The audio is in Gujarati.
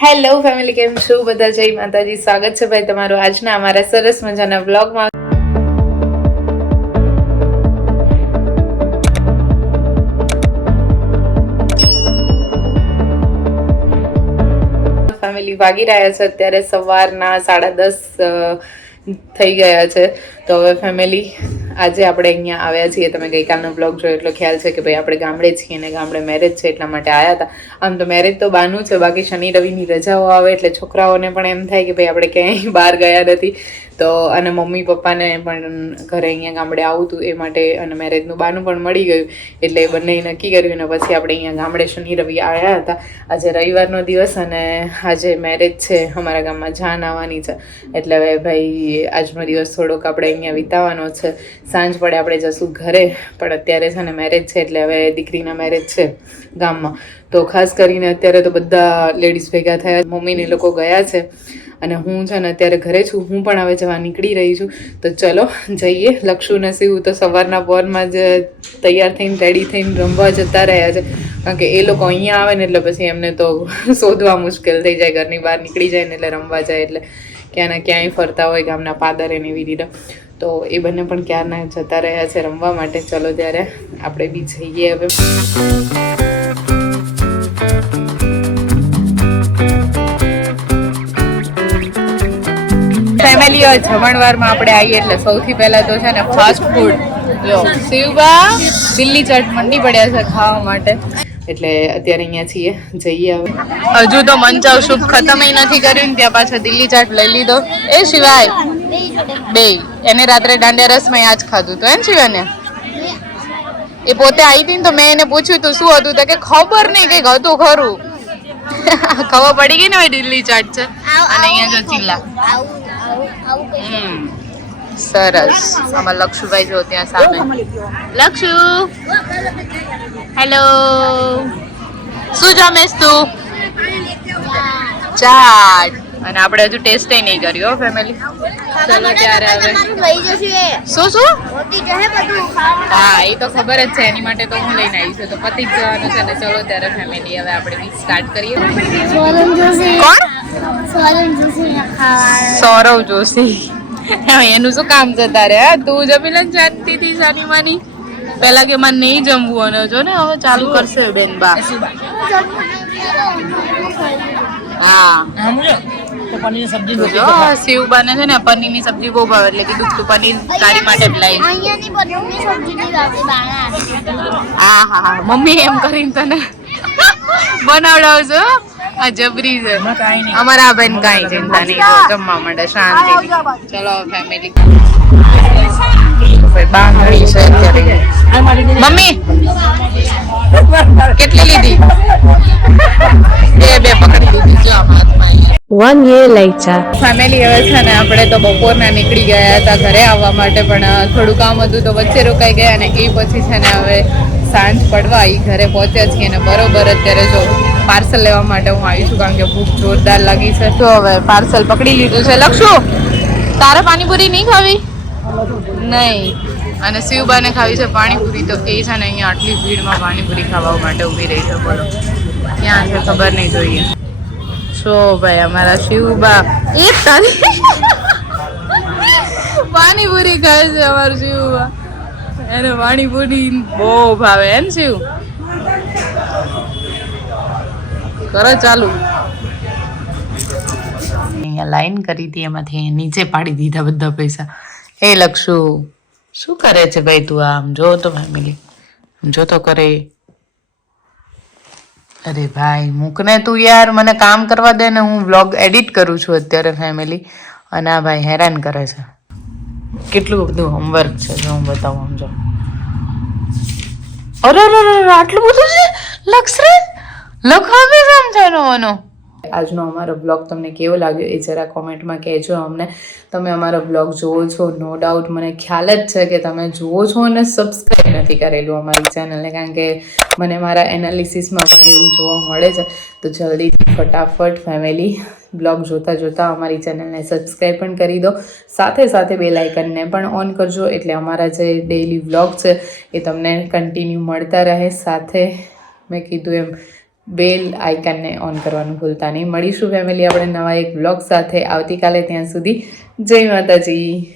હેલો ફેમિલી કેમ છો? બધા જય માતાજી. સ્વાગત છે ભાઈ તમારું આજના અમારા સરસ મજાના બ્લોગમાં ફેમિલી ભાગી રહ્યા છે અત્યારે સવારના સાડા દસ થઈ ગયા છે. તો હવે ફેમિલી આજે આપણે અહીંયા આવ્યા છીએ. તમે ગઈકાલનો બ્લોગ જોયો એટલો ખ્યાલ છે કે ભાઈ આપણે ગામડે છીએ ને ગામડે મેરેજ છે એટલા માટે આવ્યા હતા. આમ તો મેરેજ તો બાનું છે, બાકી શનિ રવિની રજાઓ આવે એટલે છોકરાઓને પણ એમ થાય કે ભાઈ આપણે ક્યાંય બહાર ગયા નથી. તો અને મમ્મી પપ્પાને પણ ઘરે અહીંયા ગામડે આવું હતું એ માટે અને મેરેજનું બાનું પણ મળી ગયું. એટલે એ બંને નક્કી કર્યું અને પછી આપણે અહીંયા ગામડે શનિ રવિ આવ્યા હતા. આજે રવિવારનો દિવસ અને આજે મેરેજ છે, અમારા ગામમાં જાન આવવાની છે. એટલે હવે ભાઈ, આજનો દિવસ થોડોક આપણે અહીંયા વિતાવવાનો છે. સાંજ પડે આપણે જશું ઘરે, પણ અત્યારે છે ને મેરેજ છે, એટલે હવે દીકરીના મેરેજ છે ગામમાં. તો ખાસ કરીને અત્યારે તો બધા લેડીઝ ભેગા થયા, મમ્મીને લોકો ગયા છે. અને હું છે ને અત્યારે ઘરે છું, હું પણ હવે જવા નીકળી રહી છું. તો ચલો, જઈએ. લક્ષુ ને શિવ તો સવારના પોરમાં જ તૈયાર થઈને રેડી થઈને રમવા જતા રહ્યા છે. કારણ કે એ લોકો અહીંયા આવે ને એટલે પછી એમને તો શોધવા મુશ્કેલ થઈ જાય, ઘરની બહાર નીકળી જાય ને એટલે રમવા જાય એટલે ક્યાં ને ક્યાંય ફરતા હોય ગામના પાદરે ને એવી રીતે. તો એ બંને પણ ક્યારના જતા રહ્યા છે રમવા માટે. ચલો ત્યારે આપણે બી જઈએ હવે. ફેમિલી જમણવારમાં આપણે આવીએ એટલે સૌથી પહેલા તો છે ને ફાસ્ટ ફૂડ જો શિવબા દિલ્હી ચાટ મંડી પડ્યા છે ખાવા માટે. એટલે અત્યારે અહીંયા છીએ જઈએ હવે. હજુ તો મંચાવ સૂપ ખતમ નથી કર્યું ત્યાં પાછા દિલ્હી ચાટ લઈ લીધો. એ સિવાય બે. એને રાત્રે દાંડિયા રસમાં આ જ ખાધું તો એમ શિવાને? એ પોતે આવી હતી ને તો મેં એને પૂછ્યું તું શું હતું તો કે ખબર નહીં કંઈક હતું ખરું. ખબર પડી ગઈ ને હવે દિલ્હી ચાટ છે? અને અહીંયા જો ચિલ્લા. સરસ. આમાં લક્ષુભાઈ જો ત્યાં સામે. લક્ષુ. હેલો શું જમેશ તું? ચાટ. અને આપણે હજુ ટેસ્ટ નહીં કર્યો ફેમિલી ચલો ત્યારે હવે. શું શું? હા એ તો ખબર જ છે એની માટે તો હું લઈને આવી છું. તો પતિ જ જવાનું છે ને ચલો ત્યારે ફેમિલી હવે આપણે સ્ટાર્ટ કરીએ. કોણ? સૌરવ જોશી. એનું શું કામ છે તારે હા? તું જમી લે ને શાંતિ થી સાની માની પેલા કે મને નહીં જમવું અને જો ને હવે ચાલુ કરશે બેન બા. હા. જો શિવબાને છે ને પનીરની સબ્જી બહુ ભાવે એટલે કીધું તું પનીર તારી માટે જ હા હા હા. મમ્મી એમ કરીને તને બનાવડાવજો આ જબરી છે. અમારા બેન કાંઈ ચિંતા નહીં જમવા માટે શાંતિ. ચલો ફેમિલી બાંધણી છે અત્યારે. મમ્મી કેટલી લીધી? બે બે હાથમાં યર લેટર ફેમિલી હવે છે ને આપણે તો બપોરના નીકળી ગયા હતા ઘરે આવવા માટે, પણ થોડું કામ હતું તો વચ્ચે રોકાઈ ગયા અને એ પછી છે ને હવે સાંજ પડવા એ ઘરે પહોંચ્યા છીએ અને બરોબર અત્યારે જો પાર્સલ લેવા માટે હું આવી છું, કારણ કે ભૂખ જોરદાર લાગી છે. તો હવે પાર્સલ પકડી લીધું છે. લક્ષુ તારે પાણીપુરી નહીં ખાવી? નહીં. અને શિવબાને ખાવી છે પાણીપુરી, તો એ છે ને અહીંયા આટલી ભીડમાં પાણીપુરી ખાવા માટે ઊભી રહી છે. બોલો. ક્યાં છે ખબર નહીં જોઈએ. સો ભાઈ, અમારા શિવબા. એ તારી પાણીપુરી ખાય છે અમારું શિવબા. એને પાણીપુરી બહુ ભાવે, એમ શિવ? કરો ચાલુ. અહીંયા લાઈન કરી હતી, એમાંથી નીચે પાડી દીધા બધા પૈસા. એ લક્ષુ, શું કરે છે ભાઈ તું આમ? જો તો ફેમિલી જો તો કરે. અરે ભાઈ, મૂકને તું યાર, મને કામ કરવા દે ને હું વ્લોગ એડિટ કરું છું અત્યારે ફેમિલી અને આ ભાઈ હેરાન કરે છે. કેટલું બધું હોમવર્ક છે, જો હું બતાવું સમજો અરે અરે આટલું બધું છે? લક્ષરે લખાવે સમજાવવાનો આજનો અમારો બ્લોગ તમને કેવો લાગ્યો એ જરા કોમેન્ટમાં કહેજો અમને. તમે અમારો બ્લોગ જુઓ છો નો ડાઉટ મને ખ્યાલ જ છે કે તમે જુઓ છો અને સબસ્ક્રાઈબ નથી કરેલું અમારી ચેનલને કારણ કે મને મારા એનાલિસિસમાં પણ એવું જોવા મળે છે. તો જલ્દી ફટાફટ ફેમિલી બ્લોગ જોતા જોતા અમારી ચેનલને સબસ્ક્રાઈબ પણ કરી દો. સાથે સાથે બે લાઇકનને પણ ઓન કરજો, એટલે અમારા જે ડેઈલી વ્લોગ છે એ તમને કન્ટિન્યુ મળતા રહે. સાથે મેં કીધું એમ બેલ આઇકનને ઓન કરવાનું ભૂલતા નહીં. મળીશું ફેમિલી, આપણે નવા એક બ્લોગ સાથે. આવતીકાલે ત્યાં સુધી જય માતાજી.